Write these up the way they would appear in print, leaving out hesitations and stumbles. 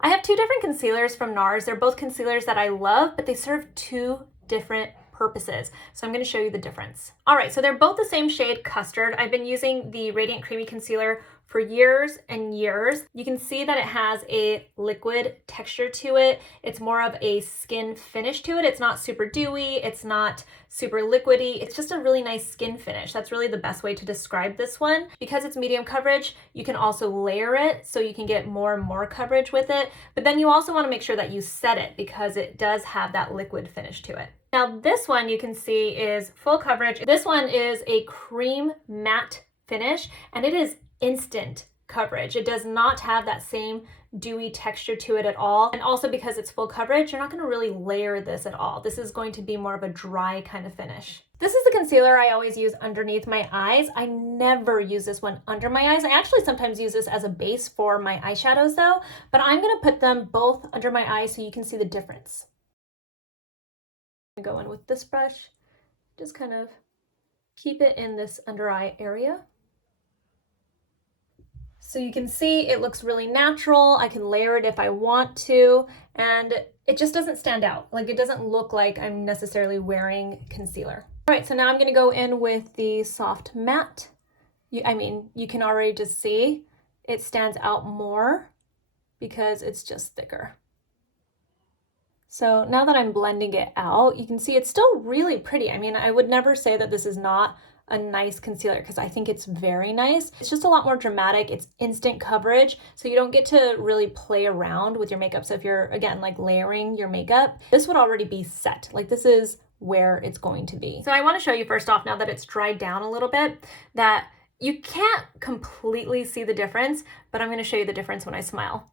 I have two different concealers from NARS. They're both concealers that I love, but they serve two different purposes. So I'm going to show you the difference. All right, so they're both the same shade, Custard. I've been using the Radiant Creamy Concealer for years and years. You can see that it has a liquid texture to it. It's more of a skin finish to it. It's not super dewy. It's not super liquidy. It's just a really nice skin finish. That's really the best way to describe this one. Because it's medium coverage, you can also layer it so you can get more and more coverage with it. But then you also want to make sure that you set it because it does have that liquid finish to it. Now this one you can see is full coverage. This one is a cream matte finish and it is instant coverage. It does not have that same dewy texture to it at all. And also because it's full coverage, you're not going to really layer this at all. This is going to be more of a dry kind of finish. This is the concealer I always use underneath my eyes. I never use this one under my eyes. I actually sometimes use this as a base for my eyeshadows though, but I'm going to put them both under my eyes so you can see the difference. I'm going to go in with this brush, just kind of keep it in this under eye area. So you can see it looks really natural. I can layer it if I want to, and it just doesn't stand out. Like it doesn't look like I'm necessarily wearing concealer. All right, so now I'm gonna go in with the soft matte. You can already just see it stands out more because it's just thicker. So now that I'm blending it out, you can see it's still really pretty. I mean, I would never say that this is not a nice concealer because I think it's very nice. It's just a lot more dramatic. It's instant coverage, so you don't get to really play around with your makeup. So if you're, again, like layering your makeup, this would already be set. Like this is where it's going to be. So I want to show you first off, now that it's dried down a little bit, that you can't completely see the difference, but I'm going to show you the difference when I smile.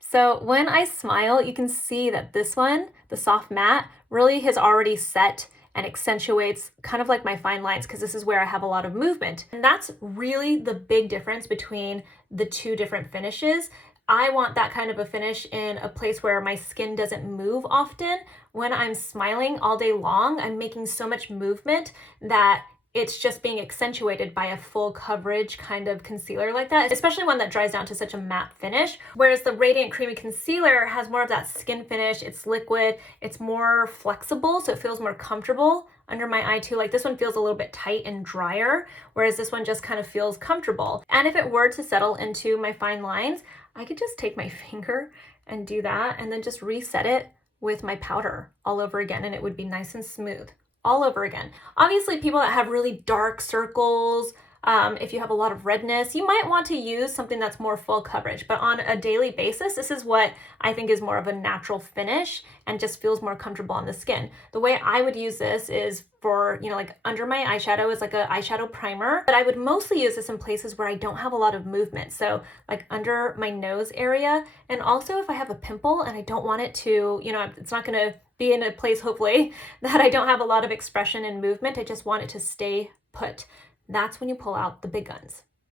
So when I smile, you can see that this one, the soft matte, really has already set and accentuates kind of like my fine lines because this is where I have a lot of movement. And that's really the big difference between the two different finishes. I want that kind of a finish in a place where my skin doesn't move often. When I'm smiling all day long, I'm making so much movement that it's just being accentuated by a full coverage kind of concealer like that, especially one that dries down to such a matte finish. Whereas the Radiant Creamy Concealer has more of that skin finish, it's liquid, it's more flexible, so it feels more comfortable under my eye too. Like this one feels a little bit tight and drier, whereas this one just kind of feels comfortable. And if it were to settle into my fine lines, I could just take my finger and do that and then just reset it with my powder all over again, and it would be nice and smooth all over again. Obviously, people that have really dark circles, if you have a lot of redness, you might want to use something that's more full coverage, but on a daily basis, this is what I think is more of a natural finish and just feels more comfortable on the skin. The way I would use this is for, like under my eyeshadow is like an eyeshadow primer, but I would mostly use this in places where I don't have a lot of movement. So like under my nose area, and also if I have a pimple and I don't want it to, it's not gonna be in a place, hopefully, that I don't have a lot of expression and movement. I just want it to stay put. That's when you pull out the big guns.